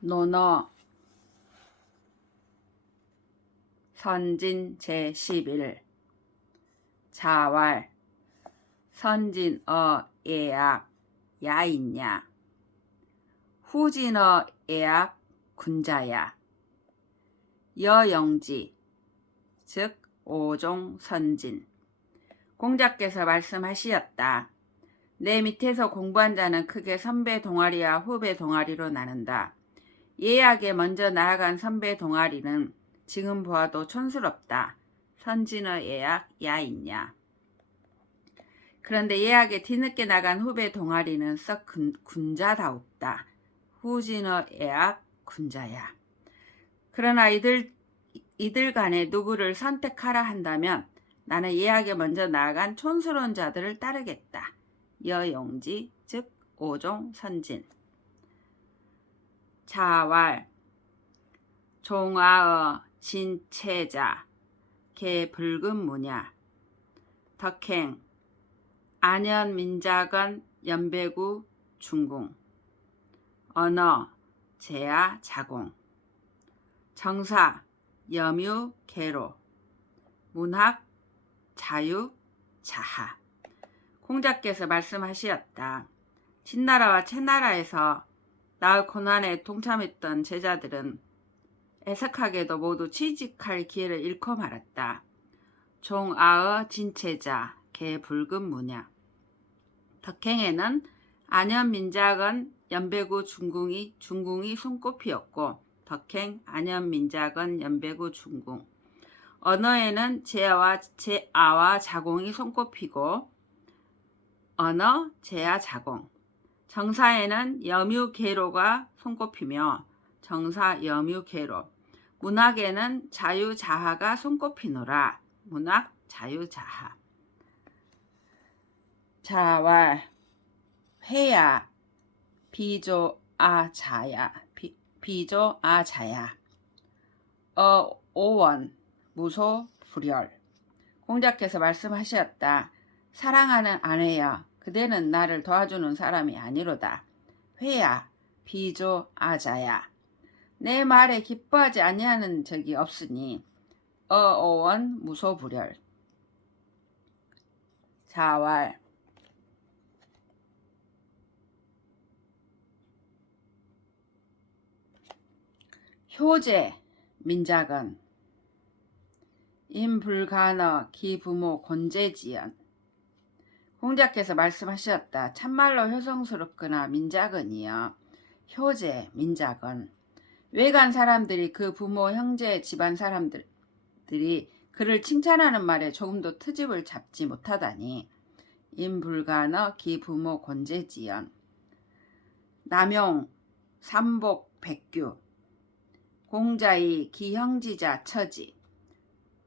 논어 선진 제11 자왈 선진어 예약 야있냐 후진어 예약 군자야 여영지 즉 오종 선진 공자께서 말씀하시었다. 내 밑에서 공부한 자는 크게 선배 동아리와 후배 동아리로 나눈다. 예약에 먼저 나아간 선배 동아리는 지금 보아도 촌스럽다. 선진어 예약 야있냐. 그런데 예약에 뒤늦게 나간 후배 동아리는 썩 군자다웁다. 후진어 예약 군자야. 그러나 이들 간에 누구를 선택하라 한다면 나는 예약에 먼저 나아간 촌스러운 자들을 따르겠다. 여용지 즉 오종 선진 자왈 종아어 진체자 개 붉은 무냐 덕행 안현 민작은 연배구 중궁 언어 제야 자공 정사 염유 계로 문학 자유 자하. 공자께서 말씀하시었다. 진나라와 채나라에서 나의 고난에 동참했던 제자들은 애석하게도 모두 취직할 기회를 잃고 말았다. 종아어 진체자 개 붉은 무냐 덕행에는 안현민작은 연배구 중궁이 손꼽히었고 덕행 안현민작은 연배구 중궁 언어에는 제아와 자공이 손꼽히고 언어 제아 자공 정사에는 염유계로가 손꼽히며 정사 염유계로 문학에는 자유자하가 손꼽히노라. 문학 자유자하 자왈 회야 비조아자야 비조아자야 오원 무소 불열 공자께서 말씀하셨다. 사랑하는 아내여 그대는 나를 도와주는 사람이 아니로다. 회야 비조아자야 내 말에 기뻐하지 아니하는 적이 없으니 오원 무소불열 자왈 효제 민작은 임불간어 기부모 곤제지연 공자께서 말씀하셨다. 참말로 효성스럽거나 민작은이여 효제 민작은 외간 사람들이 그 부모 형제 집안 사람들이 그를 칭찬하는 말에 조금도 트집을 잡지 못하다니 임불간어 기부모 곤제지연 남용 삼복 백규 공자의 기형지자 처지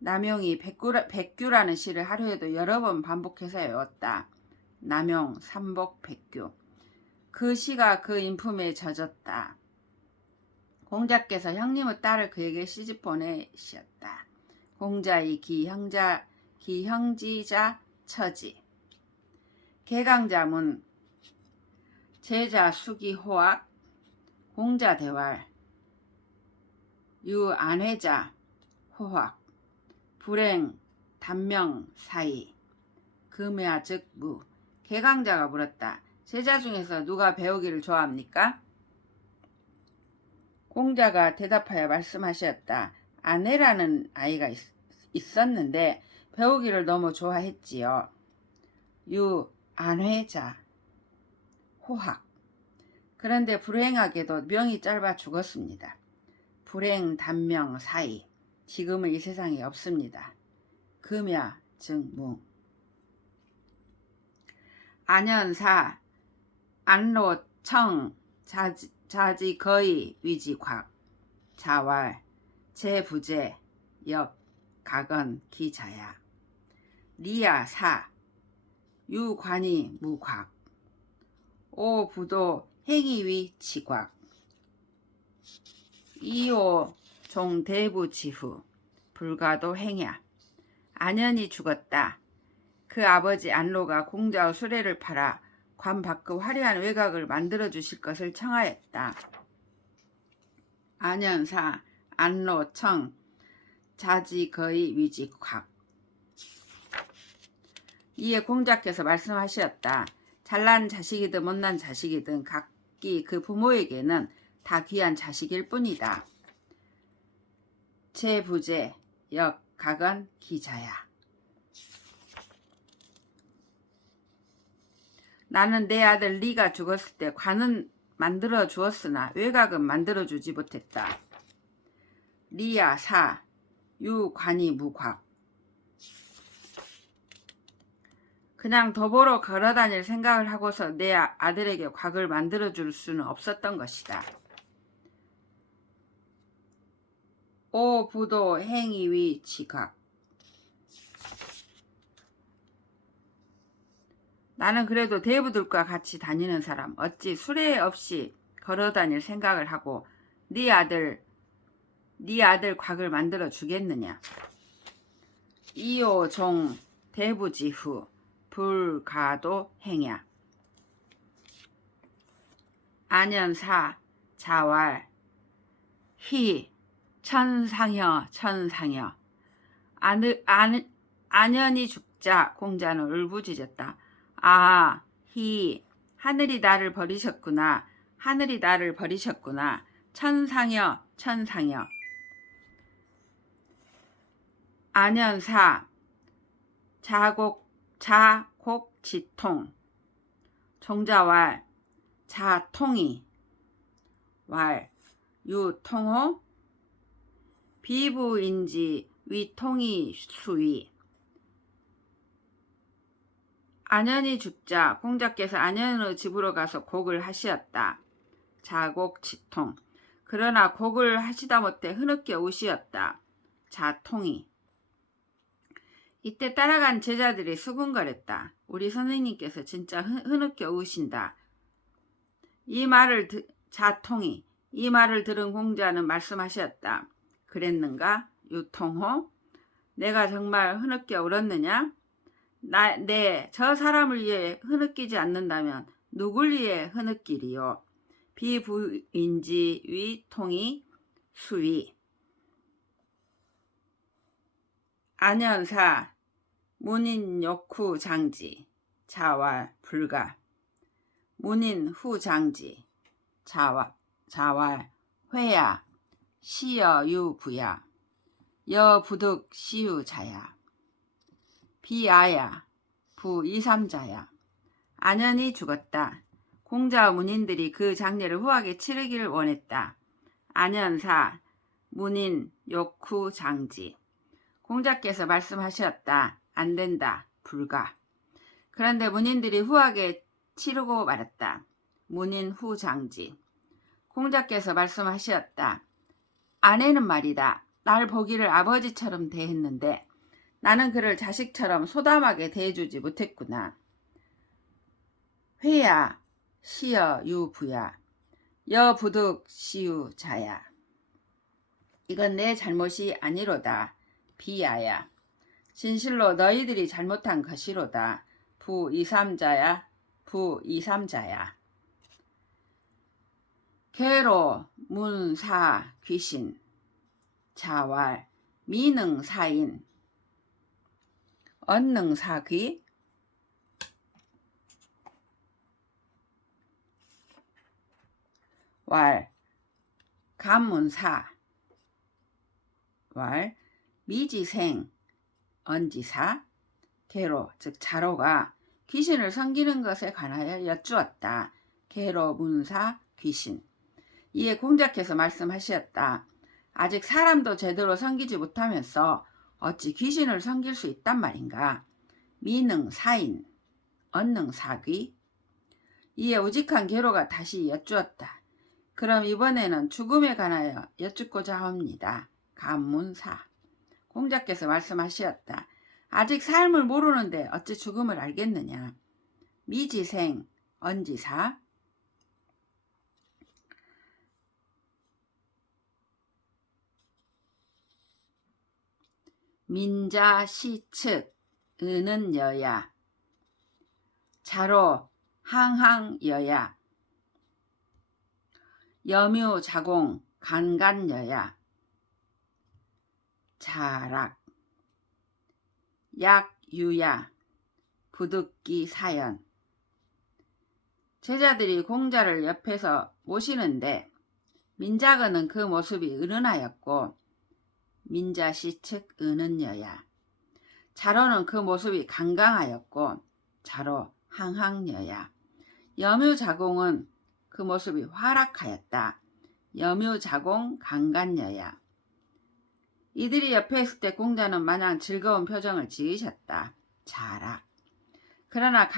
남용이 백규라는 시를 하루에도 여러 번 반복해서 외웠다. 남용 삼복 백규 그 시가 그 인품에 젖었다. 공자께서 형님의 딸을 그에게 시집 보내셨다. 공자의 기형지자 처지 개강자문 제자 수기 호학 공자 대왈 유안회자 호학 불행 단명 사이 금야 즉 무 개강자가 물었다. 제자 중에서 누가 배우기를 좋아합니까? 공자가 대답하여 말씀하셨다. 아내라는 아이가 있었는데 배우기를 너무 좋아했지요. 유안회자 호학 그런데 불행하게도 명이 짧아 죽었습니다. 불행 단명 사이 지금은 이 세상에 없습니다. 금야 즉 무 안현사 안로청 자지 거의 위지곽 자왈 제부제 역 각은 기자야 리야 사 유관이 무곽 오부도 행위위 지곽 이오 종대부지후 불가도 행야 안현이 죽었다. 그 아버지 안로가 공자의 수레를 팔아 관 밖의 화려한 외곽을 만들어 주실 것을 청하였다. 안연사 안로청 자지거의 위직확. 이에 공자께서 말씀하셨다. 잘난 자식이든 못난 자식이든 각기 그 부모에게는 다 귀한 자식일 뿐이다. 제부제 역각은 기자야. 나는 내 아들 리가 죽었을 때 관은 만들어 주었으나 외곽은 만들어 주지 못했다. 리야 사 유관이 무곽. 그냥 도보로 걸어다닐 생각을 하고서 내 아들에게 곽을 만들어 줄 수는 없었던 것이다. 오 부도 행위위 지각. 나는 그래도 대부들과 같이 다니는 사람, 어찌 수레 없이 걸어다닐 생각을 하고 네 아들 곽을 만들어 주겠느냐. 이오종 대부지후 불가도 행야. 안연사 자왈 희 천상여 천상여. 안연이 죽자 공자는 울부짖었다. 아, 희 하늘이 나를 버리셨구나. 하늘이 나를 버리셨구나. 천상여 천상여. 안연사 자곡지통 종자왈 자통이 왈 유통호 비부인지 위통이 수위. 안연이 죽자 공자께서 안연의 집으로 가서 곡을 하시었다. 자곡지통. 그러나 곡을 하시다 못해 흐느껴 우시었다. 자통이. 이때 따라간 제자들이 수군거렸다. 우리 선생님께서 진짜 흐느껴 우신다. 자통이. 이 말을 들은 공자는 말씀하셨다. 그랬는가? 유통호? 내가 정말 흐느껴 울었느냐? 저 사람을 위해 흐느끼지 않는다면 누굴 위해 흐느끼리요? 비부인지 위통이 수위. 안연사 문인 욕후 장지 자왈 불가. 문인 후 장지 자왈 회야 시여 유부야 여부득 시유 자야. 비아야 부 이삼자야. 안연이 죽었다. 공자와 문인들이 그 장례를 후하게 치르기를 원했다. 안연사 문인 욕후 장지. 공자께서 말씀하셨다. 안 된다. 불가. 그런데 문인들이 후하게 치르고 말았다. 문인 후 장지. 공자께서 말씀하셨다. 아내는 말이다. 날 보기를 아버지처럼 대했는데 나는 그를 자식처럼 소담하게 대해주지 못했구나. 회야 시여 유부야 여부득 시유 자야. 이건 내 잘못이 아니로다. 비야야. 진실로 너희들이 잘못한 것이로다. 부이삼자야. 부이삼자야. 괴로 문사 귀신 자왈 미능사인 언능사귀. 왈 감문사 왈 미지생 언지사. 괴로 즉 자로가 귀신을 섬기는 것에 관하여 여쭈었다. 괴로 문사 귀신. 이에 공자께서 말씀하셨다. 아직 사람도 제대로 섬기지 못하면서 어찌 귀신을 섬길 수 있단 말인가. 미능사인 언능사귀. 이에 우직한 괴로가 다시 여쭈었다. 그럼 이번에는 죽음에 관하여 여쭙고자 합니다. 감문사. 공자께서 말씀하셨다. 아직 삶을 모르는데 어찌 죽음을 알겠느냐. 미지생 언지사. 민자 시측 은은 여야 자로 항항 여야 여묘 자공 간간여야 자락 약유야 부득기 사연. 제자들이 공자를 옆에서 모시는데 민자근은 그 모습이 은은하였고 민자시 즉 은은여야. 자로는 그 모습이 강강하였고 자로 항항여야. 염유자공은 그 모습이 활락하였다. 염유자공 강간여야. 이들이 옆에 있을 때 공자는 마냥 즐거운 표정을 지으셨다. 자락. 그러나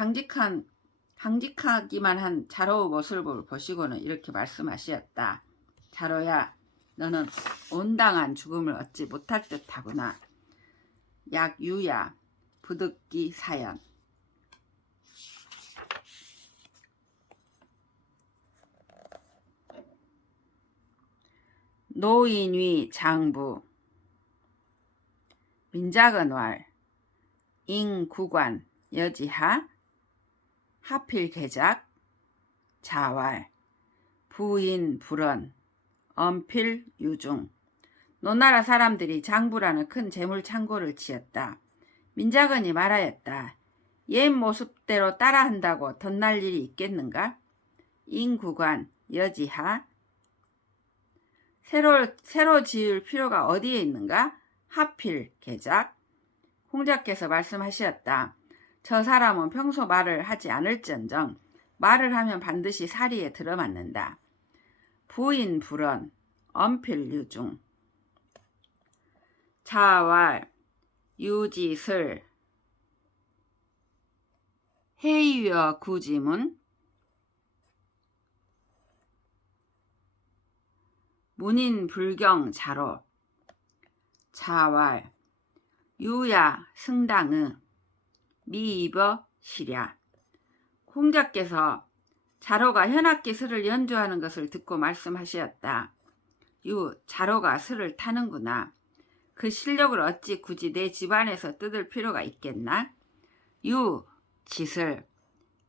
강직하기만 한 자로의 모습을 보시고는 이렇게 말씀하시었다. 자로야, 너는 온당한 죽음을 얻지 못할 듯하구나. 약유야 부득기 사연. 노인위 장부 민자근왈 인구관 여지하 하필개작 자왈 부인불언 엄필유중. 노나라 사람들이 장부라는 큰 재물 창고를 지었다. 민자근이 말하였다. 옛 모습대로 따라한다고 덧날 일이 있겠는가? 인구관 여지하 새로 지을 필요가 어디에 있는가? 하필 개작. 공자께서 말씀하셨다. 저 사람은 평소 말을 하지 않을지언정 말을 하면 반드시 사리에 들어맞는다. 부인 불언 엄필유중. 자왈 유지슬 해유여 구지문 문인 불경 자로. 자왈 유야 승당의 미입어 시랴. 공자께서 자로가 현악기 슬을 연주하는 것을 듣고 말씀하셨다. 자로가 슬을 타는구나. 그 실력을 어찌 굳이 내 집안에서 뜯을 필요가 있겠나? 지슬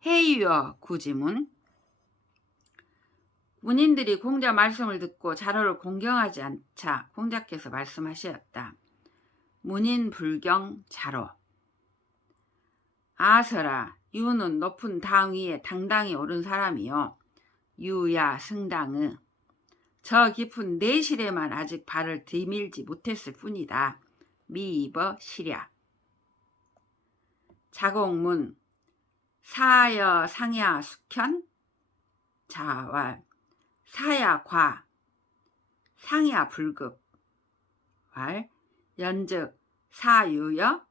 해유여 구지문. 문인들이 공자 말씀을 듣고 자로를 공경하지 않자 공자께서 말씀하셨다. 문인 불경 자로. 아서라 유는 높은 당 위에 당당히 오른 사람이요. 유야 승당의 저 깊은 내실에만 아직 발을 디밀지 못했을 뿐이다. 미입어 시랴. 자공문 사여 상야 숙현 자왈 사야 과 상야 불급 왈 연즉 사유여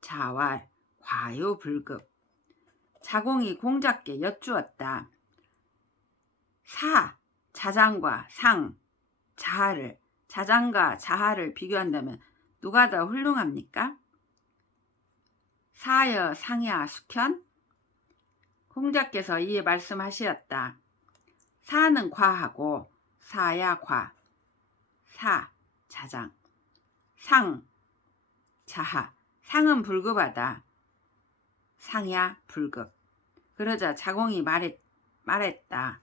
자왈 과요 불급. 자공이 공자께 여쭈었다. 사 자장과 상 자장과 자하를 비교한다면 누가 더 훌륭합니까? 사여 상야 숙현. 공자께서 이에 말씀하셨다. 사는 과하고 사야 과, 사 자장, 상 자하. 상은 불급하다. 상야 불급. 그러자 자공이 말했다.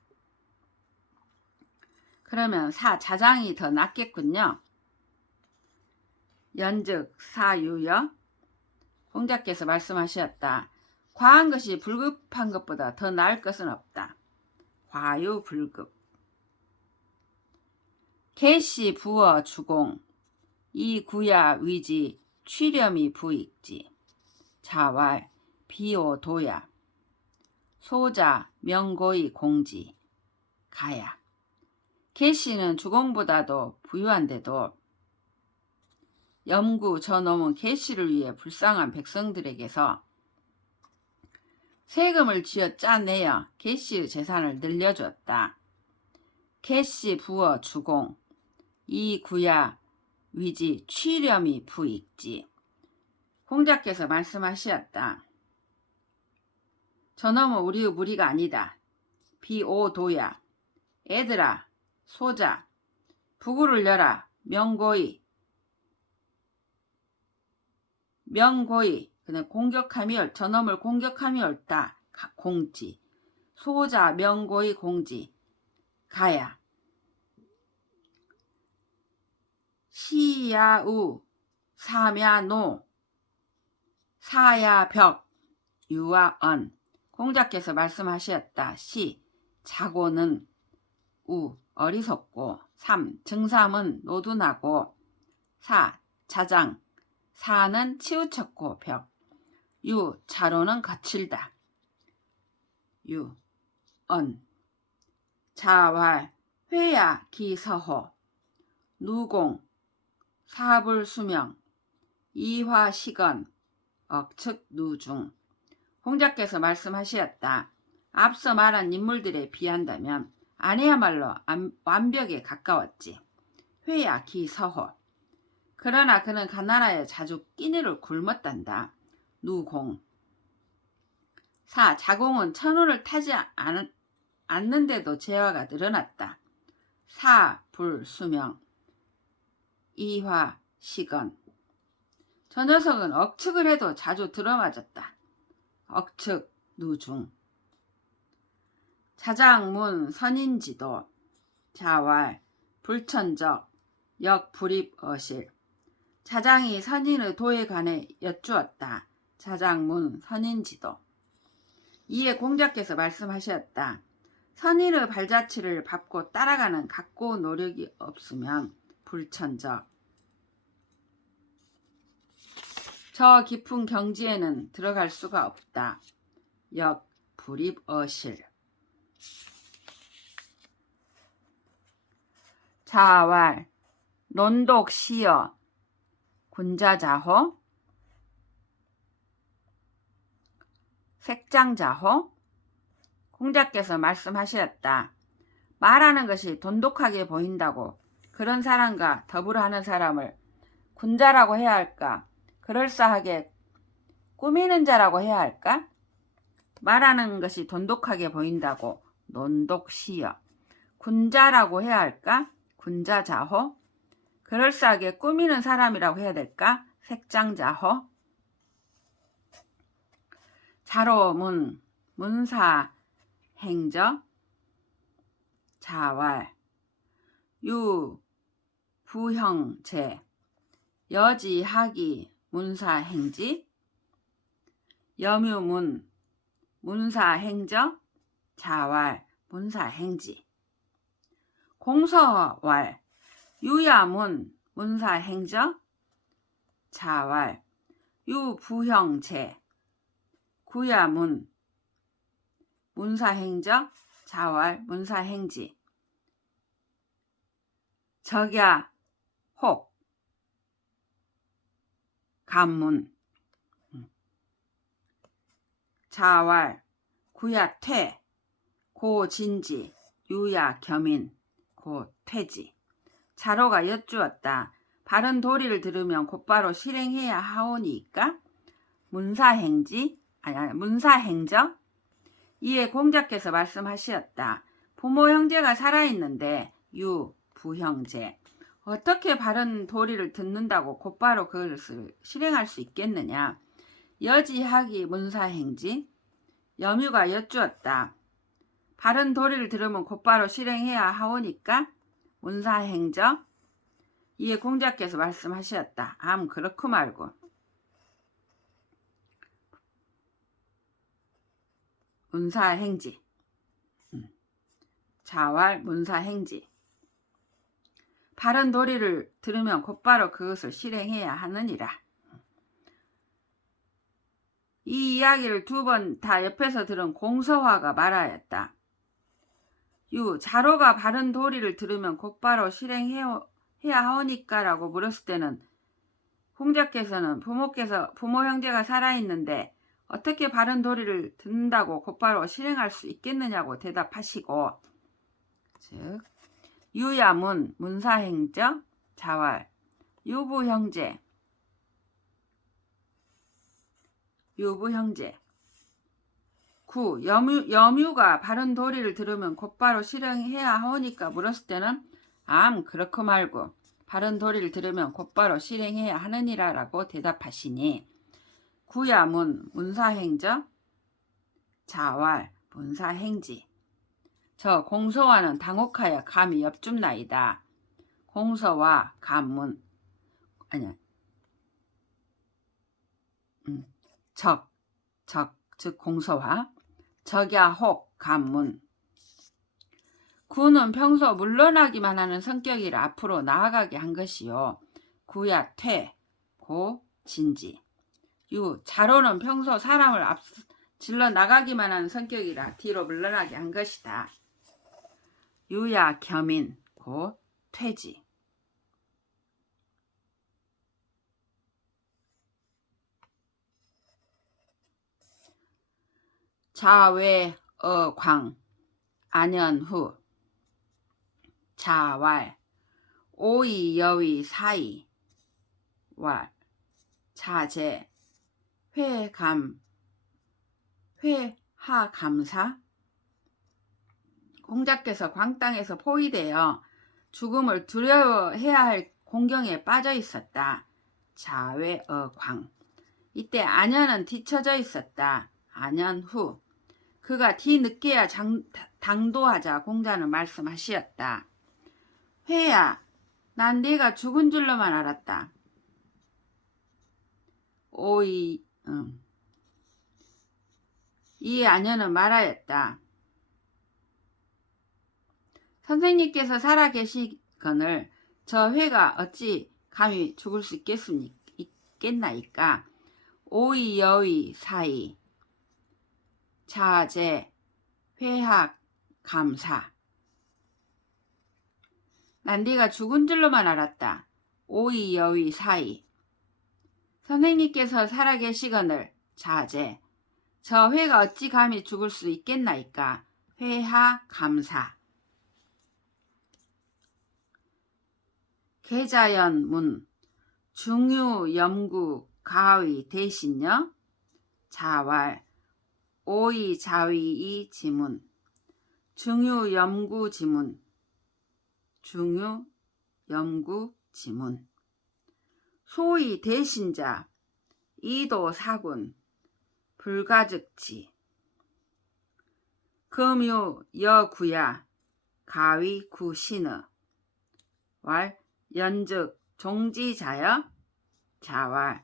그러면 사 자장이 더 낫겠군요. 연즉 사유여. 공자께서 말씀하셨다. 과한 것이 불급한 것보다 더 나을 것은 없다. 과유 불급. 개시 부어 주공 이 구야 위지 취렴이 부익지. 자왈 비오 도야 소자 명고의 공지 가야. 개씨는 주공보다도 부유한데도 염구 저놈은 개씨를 위해 불쌍한 백성들에게서 세금을 쥐어 짜내어 개씨의 재산을 늘려주었다. 개씨 부어 주공 이 구야 위지 취렴이 부익지. 공자께서 말씀하셨다. 저놈은 우리의 무리가 아니다. 비오도야. 애들아 소자 부구를 열어 명고의 그는 공격함이 저놈을 공격함이 옳다. 공지 소자 명고의 공지 가야. 시야우, 사야노, 사야벽, 유아언. 공자께서 말씀하셨다. 시, 자고는 우, 어리석고. 3, 증삼은 노둔하고. 4, 자장, 사는 치우쳤고 벽. 유, 자로는 거칠다. 유, 언. 자왈, 회야, 기서호. 누공, 사불수명, 이화시건, 억측 누중. 공자께서 말씀하셨다. 앞서 말한 인물들에 비한다면 아내야말로 완벽에 가까웠지. 회야 기서호. 그러나 그는 가난하여 자주 끼니를 굶었단다. 누공. 4. 자공은 천운을 타지 않는데도 재화가 늘어났다. 사불수명. 이화시건. 저 녀석은 억측을 해도 자주 들어맞았다. 억측 누중. 자장문 선인지도. 자왈 불천적 역불입어실. 자장이 선인의 도에 관해 여쭈었다. 자장문 선인지도. 이에 공자께서 말씀하셨다. 선인의 발자취를 밟고 따라가는 각고 노력이 없으면 불천적. 저 깊은 경지에는 들어갈 수가 없다. 역불입어실. 자왈 논독시여 군자자호 색장자호. 공자께서 말씀하셨다. 말하는 것이 돈독하게 보인다고 그런 사람과 더불어 하는 사람을 군자라고 해야 할까? 그럴싸하게 꾸미는 자라고 해야 할까? 말하는 것이 돈독하게 보인다고 논독시여. 군자라고 해야 할까? 군자자호. 그럴싸하게 꾸미는 사람이라고 해야 될까? 색장자호. 자로문 문사행저. 자왈 유부형제 여지하기 문사행지. 염유문 문사행저. 자왈 문사행지. 공서왈 유야문 문사행저. 자왈 유부형제. 구야문 문사행저. 자왈 문사행지. 적야 혹 간문. 자왈 구야퇴 고진지 유야 겸인 고퇴지. 자로가 여쭈었다. 바른 도리를 들으면 곧바로 실행해야 하오니까 문사행지 문사행저. 이에 공자께서 말씀하셨다. 부모 형제가 살아있는데 부형제 어떻게 바른 도리를 듣는다고 곧바로 그것을 실행할 수 있겠느냐. 여지하기 문사행지. 염유가 여쭈었다. 바른 도리를 들으면 곧바로 실행해야 하오니까 문사행저. 이에 공자께서 말씀하셨다. 그렇고 말고. 문사행지. 자왈 문사행지. 바른 도리를 들으면 곧바로 그것을 실행해야 하느니라. 이 이야기를 두 번 다 옆에서 들은 공서화가 말하였다. 자로가 바른 도리를 들으면 곧바로 실행해야 하오니까 라고 물었을 때는 공자께서는 부모 형제가 살아있는데 어떻게 바른 도리를 듣는다고 곧바로 실행할 수 있겠느냐고 대답하시고, 즉 유야문 문사행저. 자왈 유부형제. 구 염유가 바른 도리를 들으면 곧바로 실행해야 하오니까 물었을 때는 그렇고 말고 바른 도리를 들으면 곧바로 실행해야 하느니라 라고 대답하시니 구야문 문사행저. 자왈 문사행지. 저 공서와는 당혹하여 감이 엽줍나이다. 공서와 간문 아니야. 즉 공소화. 적야 혹 간문. 구는 평소 물러나기만 하는 성격이라 앞으로 나아가게 한 것이요. 구야 퇴, 고 진지. 유 자로는 평소 사람을 질러 나가기만 하는 성격이라 뒤로 물러나게 한 것이다. 유야 겸인, 고 퇴지. 자외 어광 안연후. 자왈 오이 여위 사이. 왈 자제 회감 회하감사. 공자께서 광땅에서 포위되어 죽음을 두려워해야 할 공경에 빠져 있었다. 자외어광. 이때 안연은 뒤처져 있었다. 안연후. 그가 뒤늦게야 당도하자 공자는 말씀하시었다. 회야, 난 네가 죽은 줄로만 알았다. 오이, 이 안연은 말하였다. 선생님께서 살아계시거늘 저 회가 어찌 감히 죽을 수 있겠나이까. 오이 여위 사이. 자제 회학 감사. 난 네가 죽은 줄로만 알았다. 오이 여위 사이. 선생님께서 살아계시거늘 자제. 저 회가 어찌 감히 죽을 수 있겠나이까. 회하 감사. 계자연 문. 중유 염구 가위 대신여. 자왈 오이 자위이 지문. 중유 염구 지문. 중유 염구 지문. 소위 대신자 이도 사군 불가즉지. 금유 여구야 가위 구신의. 왈 연즉 종지자여. 자왈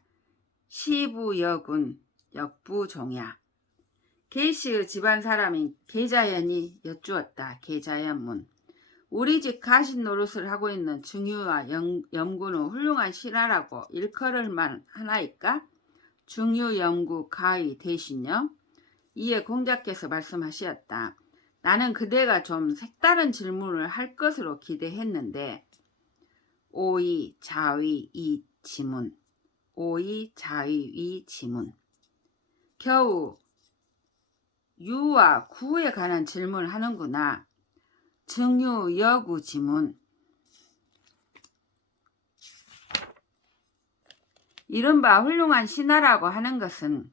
시부여군 역부종야. 계시의 집안 사람인 계자연이 여쭈었다. 계자연문. 우리 집 가신 노릇을 하고 있는 중유와 염구는 훌륭한 신하라고 일컬을 만 하나이까? 중유 염구 가위 대신여. 이에 공자께서 말씀하시었다. 나는 그대가 좀 색다른 질문을 할 것으로 기대했는데. 오이 자위 이 지문. 오이 자위 이 지문. 겨우 유와 구에 관한 질문을 하는구나. 증유 여구 지문. 이른바 훌륭한 신하라고 하는 것은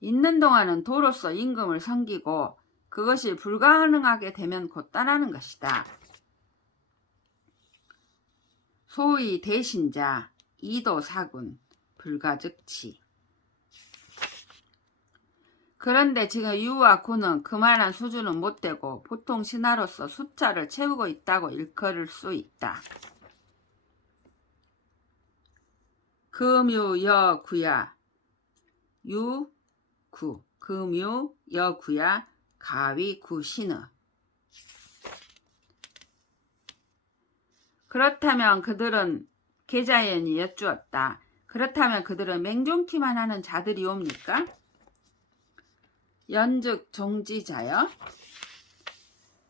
있는 동안은 도로서 임금을 섬기고 그것이 불가능하게 되면 곧 떠나는 것이다. 소위 대신자 이도 사군 불가즉치. 그런데 지금 유와 구는 그만한 수준은 못되고 보통 신하로서 숫자를 채우고 있다고 일컬을 수 있다. 금유 여구야 유구. 금유 여구야 가위 구신의. 그렇다면 그들은 계자연이 여쭈었다. 그렇다면 그들은 맹종키만 하는 자들이옵니까? 연즉 종지자여.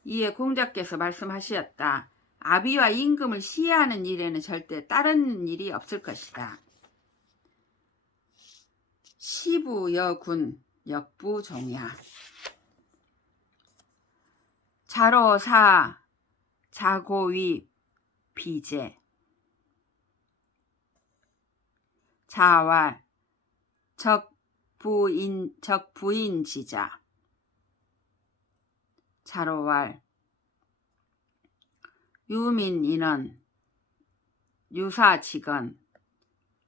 이에 공자께서 말씀하시었다. 아비와 임금을 시해하는 일에는 절대 다른 일이 없을 것이다. 시부여군 역부종야. 자로사 자고위 비제. 자왈 적부인지자. 자로왈 유민인원 유사직원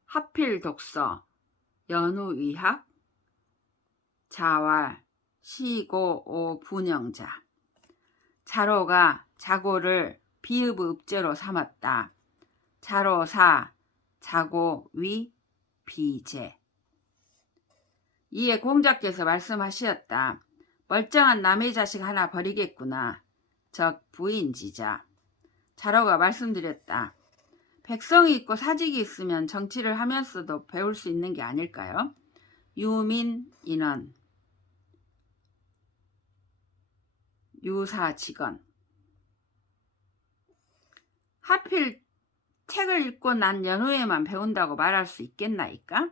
하필독서 연우위학. 자왈 시고오 분영자. 자로가 자고를 비읍의 읍제로 삼았다. 자로사 자고 위 비제. 이에 공자께서 말씀하시었다. 멀쩡한 남의 자식 하나 버리겠구나. 적 부인지자. 자로가 말씀드렸다. 백성이 있고 사직이 있으면 정치를 하면서도 배울 수 있는 게 아닐까요? 유민인원 유사직원. 하필 책을 읽고 난 연후에만 배운다고 말할 수 있겠나이까?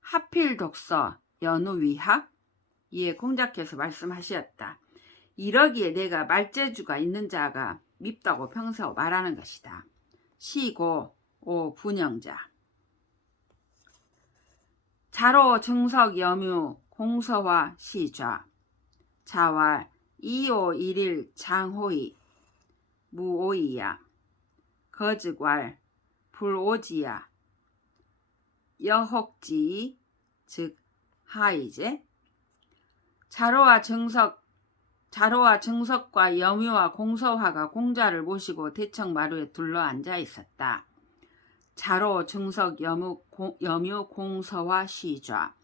하필 독서 연후위학? 이에 공자께서 말씀하셨다. 이러기에 내가 말재주가 있는 자가 밉다고 평소 말하는 것이다. 시고 오 분영자. 자로 증석 염유 공서화 시좌. 자왈 이오 일일 장호이 무오이야. 거즉왈 불오지야. 여혹지 즉 하이제. 자로와 증석과 염유와 공서화가 공자를 모시고 대청 마루에 둘러 앉아 있었다. 자로 증석 염유 공서화 시좌.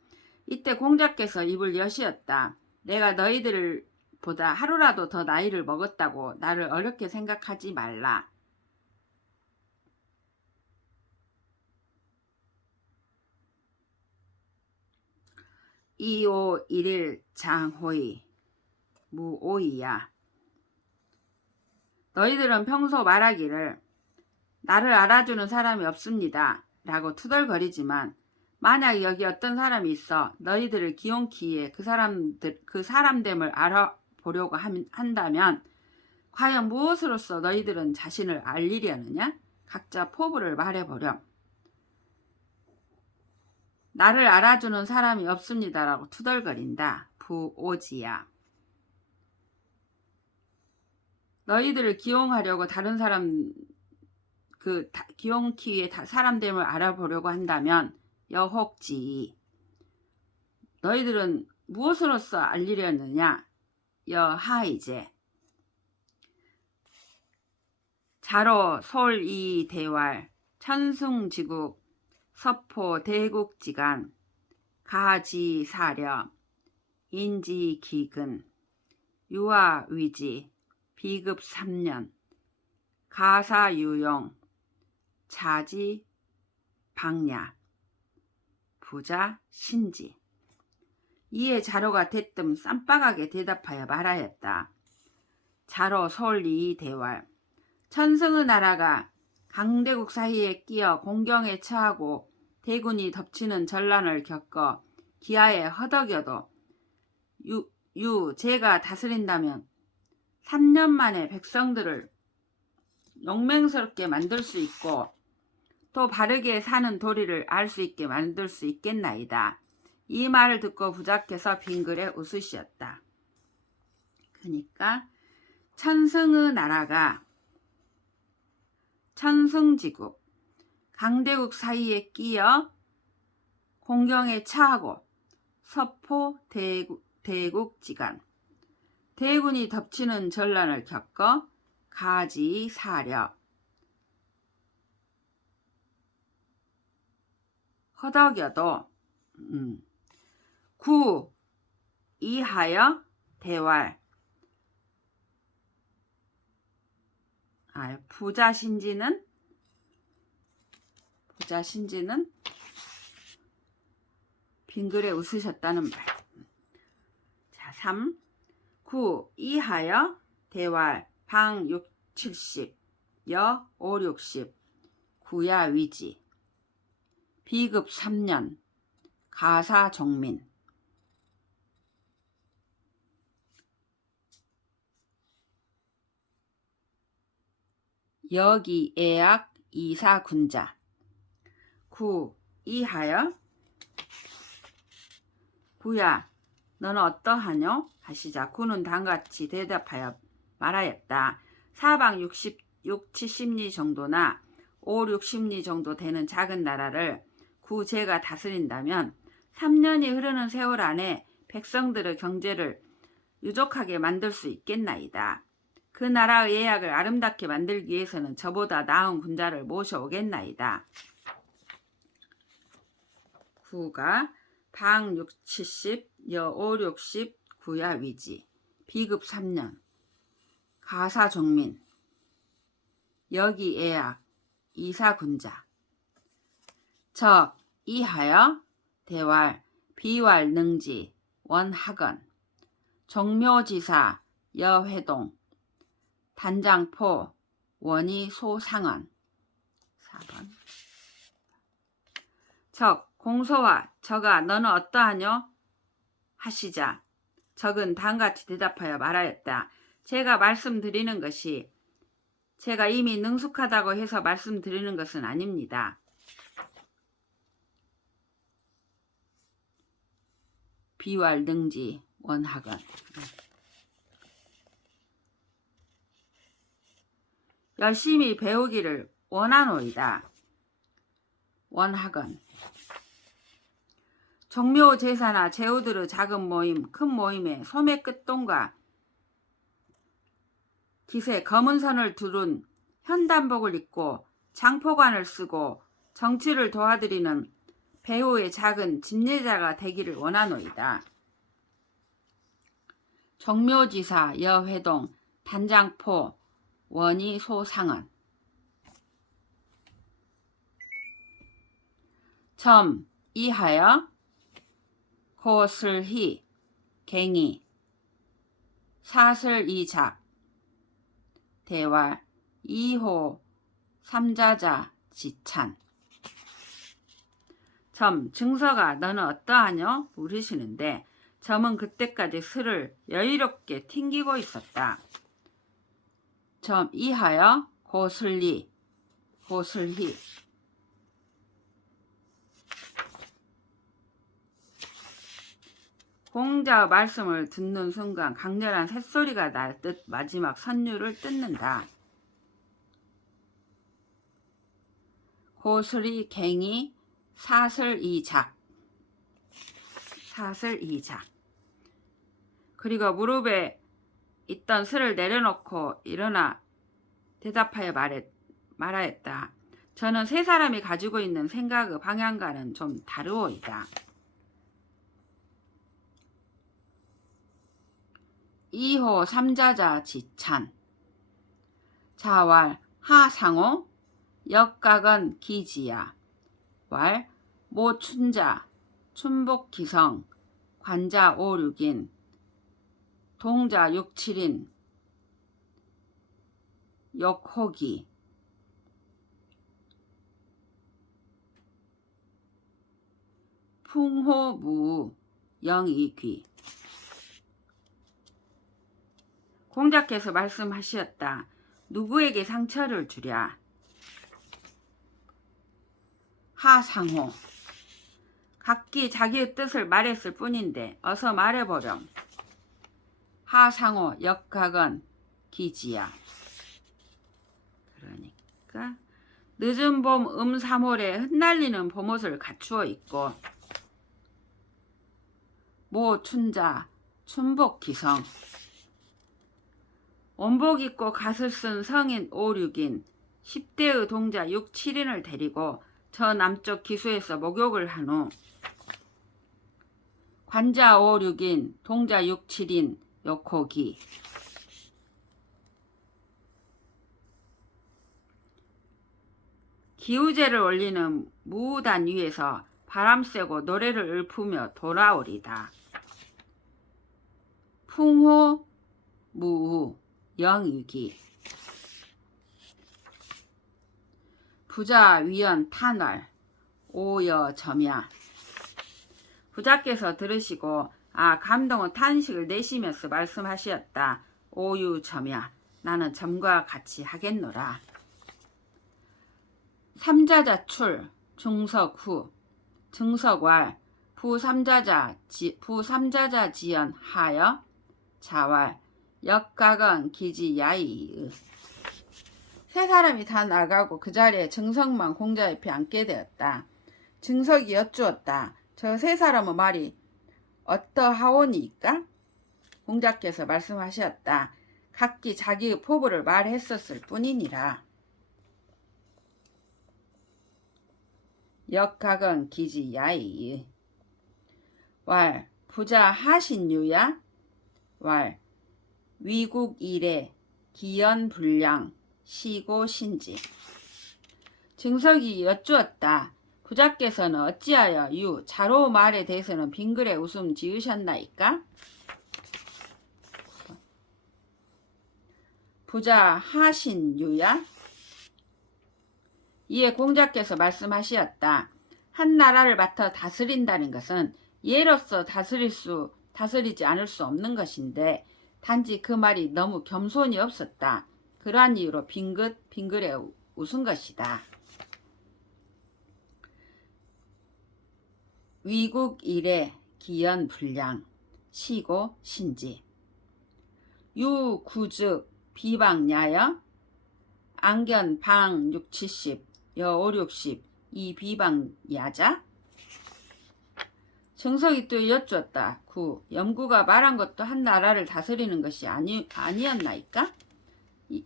이때 공자께서 입을 여시었다. 내가 너희들보다 하루라도 더 나이를 먹었다고 나를 어렵게 생각하지 말라. 이오 일일 장호이 무오이야. 너희들은 평소 말하기를 나를 알아주는 사람이 없습니다 라고 투덜거리지만 만약 여기 어떤 사람이 있어 너희들을 기용키에 그 사람됨을 알아보려고 한다면 과연 무엇으로써 너희들은 자신을 알리려느냐? 각자 포부를 말해보렴. 나를 알아주는 사람이 없습니다라고 투덜거린다. 부오지야. 너희들을 기용하려고 다른 사람 기용키 위해 사람됨을 알아보려고 한다면 여혹지. 너희들은 무엇으로써 알리려느냐? 여하이제. 자로 솔이 대왈 천승지국 서포 대국지간 가지사려 인지기근 유아위지 비급 3년 가사유용 자지 방야 부자 신지. 이에 자로가 대뜸 쌈박하게 대답하여 말하였다. 자로 솔이 대왈. 천승의 나라가 강대국 사이에 끼어 공경에 처하고 대군이 덮치는 전란을 겪어 기아에 허덕여도 제가 다스린다면 3년 만에 백성들을 용맹스럽게 만들 수 있고 또 바르게 사는 도리를 알 수 있게 만들 수 있겠나이다. 이 말을 듣고 부자께서 빙그레 웃으시었다. 그러니까 천승의 나라가 천승지국 강대국 사이에 끼어 공경에 처하고 서포 대국지간 대군이 덮치는 전란을 겪어 가지사려 허덕여도 구 이하여 대왈. 부자신지는 빙그레 웃으셨다는 말. 자, 3. 구 이하여 대왈 방 6, 70 여 5, 60 구야 위지 비급 3년 가사 종민. 여기 애악 이사 군자. 구 이하여 구야 너는 어떠하뇨? 하시자 구는 다음같이 대답하여 말하였다. 사방 6, 70리 정도나 5, 60리 정도 되는 작은 나라를 구 제가 다스린다면 3년이 흐르는 세월 안에 백성들의 경제를 유족하게 만들 수 있겠나이다. 그 나라의 예약을 아름답게 만들기 위해서는 저보다 나은 군자를 모셔오겠나이다. 구가 방 6, 70, 여 5, 60, 구야 위지. 비급 3년. 가사 종민. 여기 애약. 이사 군자. 적 이하여 대왈 비왈 능지 원학원. 종묘지사 여회동. 단장포 원이 소상원. 4번. 적 공소와 적아 너는 어떠하뇨? 하시자 적은 다음같이 대답하여 말하였다. 제가 말씀드리는 것이 제가 이미 능숙하다고 해서 말씀드리는 것은 아닙니다. 비왈 능지 원학원. 열심히 배우기를 원하노이다. 원학원. 종묘 제사나 제후들의 작은 모임, 큰 모임에 소매 끝동과 깃에 검은 선을 두른 현단복을 입고 장포관을 쓰고 정치를 도와드리는 배우의 작은 집례자가 되기를 원하노이다. 종묘지사 여회동 단장포 원이 소상원. 점 이하여 고슬희 갱이 사슬 이작 대왈 2호 3자자 지찬. 점 증서가 너는 어떠하뇨? 물으시는데 점은 그때까지 슬을 여유롭게 튕기고 있었다. 점 이하여 고슬희 공자의 말씀을 듣는 순간 강렬한 새소리가 날 듯 마지막 선율을 뜯는다. 고슬이 갱이 사슬 이작. 그리고 무릎에 있던 슬을 내려놓고 일어나 대답하여 말하였다. 저는 세 사람이 가지고 있는 생각의 방향과는 좀 다르오이다. 2호 3자자 지찬. 자왈 하상호 역각은 기지야. 왈 모춘자 춘복기성 관자 5, 6인 동자 6, 7인 역호기. 풍호무 영이귀. 공자께서 말씀하시었다. 누구에게 상처를 주랴? 하상호. 각기 자기의 뜻을 말했을 뿐인데 어서 말해보렴. 하상호 역각은 기지야. 그러니까 늦은 봄 3월에 흩날리는 봄옷을 갖추어 입고 모춘자 춘복기성 원복 입고 갓을 쓴 성인 5, 6인 10대의 동자 6, 7인을 데리고 저 남쪽 기수에서 목욕을 한 후 관자 5, 6인 동자 6, 7인 역호기. 기우제를 올리는 무단 위에서 바람 쐬고 노래를 읊으며 돌아오리다. 풍호 무우 영유기. 부자 위연 탄월 오여 점야. 부자께서 들으시고 감동의 탄식을 내쉬면서 말씀하시었다. 오유 점야. 나는 점과 같이 하겠노라. 삼자자 출 중석 후 증석왈 부삼자자 지연 하여 자왈 역각은 기지 야이. 세 사람이 다 나가고 그 자리에 증석만 공자 옆에 앉게 되었다. 증석이 여쭈었다. 저 세 사람의 말이 어떠하오니까? 공자께서 말씀하셨다. 각기 자기의 포부를 말했었을 뿐이니라. 역각은 기지야이. 왈 부자 하신유야. 왈 위국 이래 기연불량 시고신지. 증석이 여쭈었다. 부자께서는 어찌하여 유 자로 말에 대해서는 빙글에 웃음 지으셨나이까? 부자 하신유야. 이에 공자께서 말씀하시었다. 한 나라를 맡아 다스린다는 것은 예로서 다스리지 않을 수 없는 것인데 단지 그 말이 너무 겸손이 없었다. 그러한 이유로 빙글에 웃은 것이다. 위국 이래 기연불량 시고 신지. 유구즉 비방야여 안견 방 6, 70 여 5, 60 이 비방야자. 정석이 또 여쭈었다. 염구가 말한 것도 한 나라를 다스리는 것이 아니었나이까?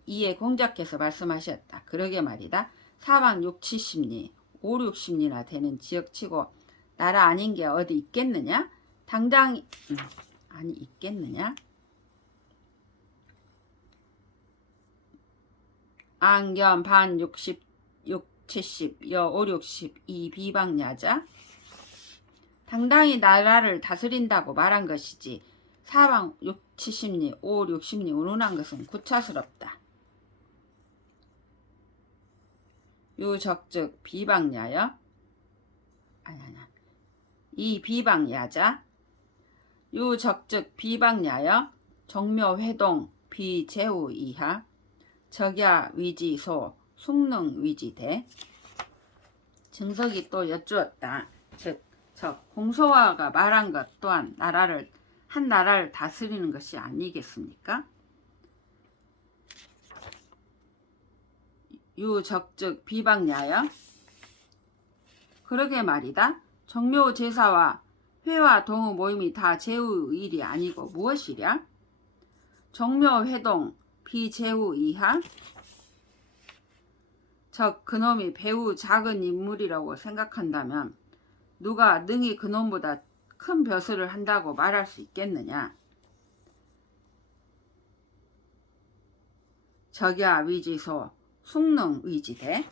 이에 공자께서 말씀하셨다. 그러게 말이다. 사방 6, 70리 5, 60리나 되는 지역치고 나라 아닌 게 어디 있겠느냐? 당장 아니 있겠느냐? 안견 반 60, 70 여 5, 60 이 비방야자. 당당히 나라를 다스린다고 말한 것이지 사방 6, 70리 5, 60리 운운한 것은 구차스럽다. 유적즉 비방야여 이 비방야자. 유적즉 비방야여 정묘회동 비제우 이하 적야 위지소 숭능 위지대. 증석이 또 여쭈었다. 즉 공소화가 말한 것 또한 한 나라를 다스리는 것이 아니겠습니까? 유적즉 비방야여. 그러게 말이다. 정묘 제사와 회와 동의 모임이 다 제후의 일이 아니고 무엇이랴? 정묘 회동 비제후 이하. 즉 그놈이 배우 작은 인물이라고 생각한다면 누가 능히 그놈보다 큰 벼슬을 한다고 말할 수 있겠느냐? 적야 위지소 숭능 위지대.